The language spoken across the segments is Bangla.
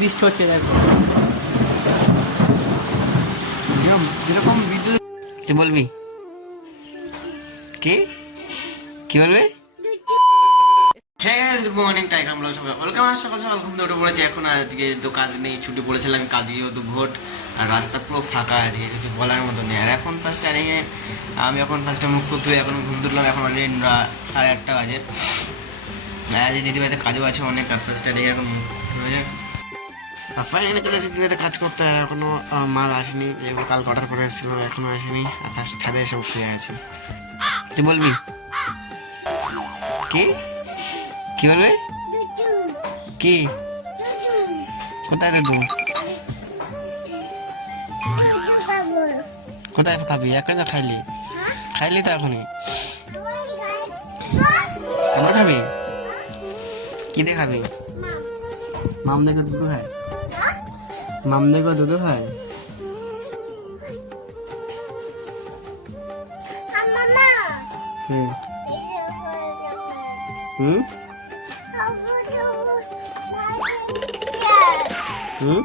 বৃষ্টি হচ্ছে দেখো যেরকম বিদ্যুৎ। তুই বলবি কি কি বলবে? হ্যাঁ, গুড মর্নিং টাইগার, আমরা সবাই ওয়েলকাম। সকাল সকাল ঘুম থেকে উঠে পড়েছি। এখন আজকে তো কাজ নেই, ছুটি পড়েছিলাম, কাজে যেহেতু ভোট আর রাস্তা পুরো ফাঁকা, আজকে কিছু বলার মতো নেই। আর এখন ফার্স্ট টাইমে আমি এখন ফার্স্টে মুখ ধুয়ে এখন ঘুম তুললাম, এখন অলরেডি 8:30 বাজে। আজ দিদিভাইতে কাজও আছে অনেক, আর ফার্স্ট টাইমে এখন মুখ ধুয়ে ফাইনালি চলে এসে দিদিভাইতে কাজ করতে। আর এখনো মাল আসেনি, যেগুলো কাল কটার পরে এসেছিলো এখনো আসেনি। আর ফার্স্ট ছাদে এসে শুয়ে আছে। তুই বলবি কি কি বলবে? কি কোথায় তো তুই কোথায় খাবি? এখন তো খাইলি খাইলি তো এখনই এবার খাবি? কি দিয়ে খাবি? মাম দেখো দুধ খায়, মাম দেখো দুধ খায়। হুম হুম হুম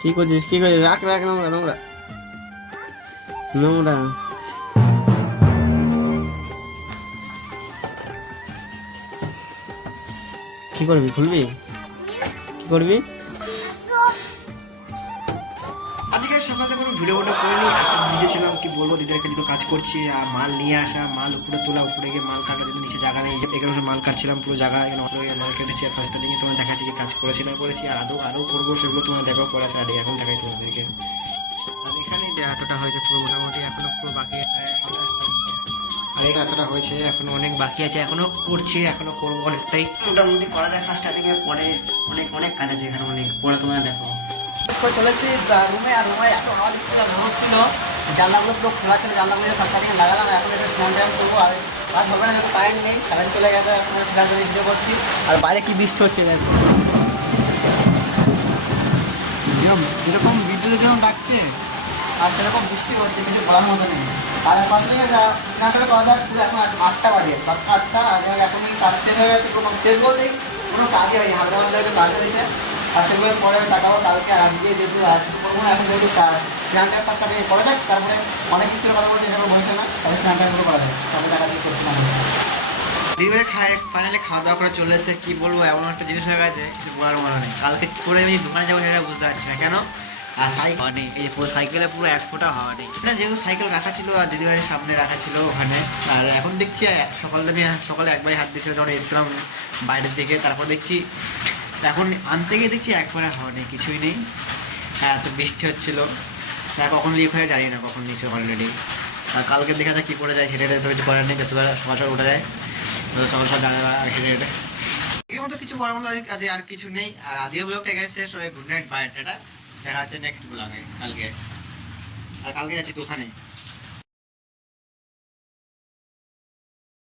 কি করছিস? কি করছিস? রাখ রাখ, নোংরা নোংরা নোংরা। কি করবি? খুলবি? কি করবি? আজকে সকালে কোনো ভিডিও করিনি, বুঝেছিলাম কি বলবো। দিদিকে দুটো কাজ করছি, আর মাল নিয়ে আসা, মাল উপরে তোলা, উপরে গিয়ে মাল কাটা, যদি নিচে জায়গা নেই এখানে মাল কাটছিলাম, পুরো জায়গা এখানে মাল কেটেছি। আর ফার্স্ট টাইমে তোমার দেখাচ্ছি যে কাজ করেছি না করেছি, আর আরও করবো, সেগুলো তোমার দেখো পরে আছে। আর এখন দেখাই তোমাদেরকে। আর এখানে যে এতটা হয়েছে পুরো মোটামুটি, এখনো পুরো বাকি। আর এটা এতটা হয়েছে, এখনো অনেক বাকি আছে, এখনো করছি, এখনো করবো অনেকটাই। মোটামুটি করা যায় ফার্স্ট টাইমে, পরে অনেক অনেক কাজ আছে এখানে অনেক, পরে তোমরা দেখো। চলেছি রুমে, আর রুমে এত আওয়াজ হচ্ছিল, জানলাগুলো পুরো খোলা ছিল, জানলাগুলো ফার্স্ট টাইমে লাগালাম। এখন এটা স্নান টান করবো, আর রাত হবে না, যেহেতু কারেন্ট নেই, কারেন্ট চলে গেছে, এখন ভিডিও করছি। আর বাইরে কি বৃষ্টি হচ্ছে দেখো, যেরকম বিদ্যুৎ যেরকম ডাকছে আর সেরকম বৃষ্টি হচ্ছে, কিছু বলার মতো নেই। আর ফার্স্ট টাইমে স্নানটা করা যায় পুরো, এখন 8টা বাজে, 8টা। আর এখনই কাজ শেষ হয়ে গেছে, কোনো শেষ বলতেই কোনো কাজই হয়নি, হালকা হালকা হয়তো কাজ হয়েছে। আর সেগুলো পরে তাকাবো কালকে, আর আজকে যেহেতু আর কিছু করবো না, এখন যেহেতু স্নানটা ফার্স্ট টাইমে করা যাক, তারপরে অনেক কিছু কথা বলছে, সেগুলো বলছে না, তাহলে স্নানটা এগুলো করা যায়, তারপরে দেখা দিয়ে করছিলাম। দিদিভাই ফাইনালি খাওয়া দাওয়া করে চলে এসে, কি বলবো, এমন একটা জিনিস হয়ে গেছে কিছু বলার মতো নেই। কালকে কি করে আমি দোকানে যাবো সেটা বুঝতে পারছি না কেন। আর সাইকেল নেই, এই পুরো সাইকেলে পুরো এক ফোঁটা হাওয়া নেই। না, যেহেতু সাইকেল রাখা ছিল আর দিদিভাইয়ের সামনে রাখা ছিল ওখানে। আর এখন দেখছি সকালে একবারই হাত দিয়েছিল যখন এসেছিলাম বাইরের দিকে, তারপর দেখছি এখন আনতে গিয়ে দেখছি একবারে হাওয়া নেই, কিছুই নেই। হ্যাঁ, তো বৃষ্টি হচ্ছিলো, কখন লিক হয়ে জানি না, কখন নিচে অলরেডি। আর কালকে দেখা যায় কী করে যায়, হেঁটে হেঁটে তো কিছু করার নেই, যতবার সকাল সকাল উঠে যায় সকাল সকাল দাঁড়া হেঁটে হেঁটে। এর মতো কিছু করার মতো আজ আর কিছু নেই। আর আজকে ব্লগটা এখানে শেষ হয়ে, গুড নাইট, বাই টাটা। দেখা হচ্ছে নেক্সট ব্লগে কালকে। আর কালকে যাচ্ছি দোকানে।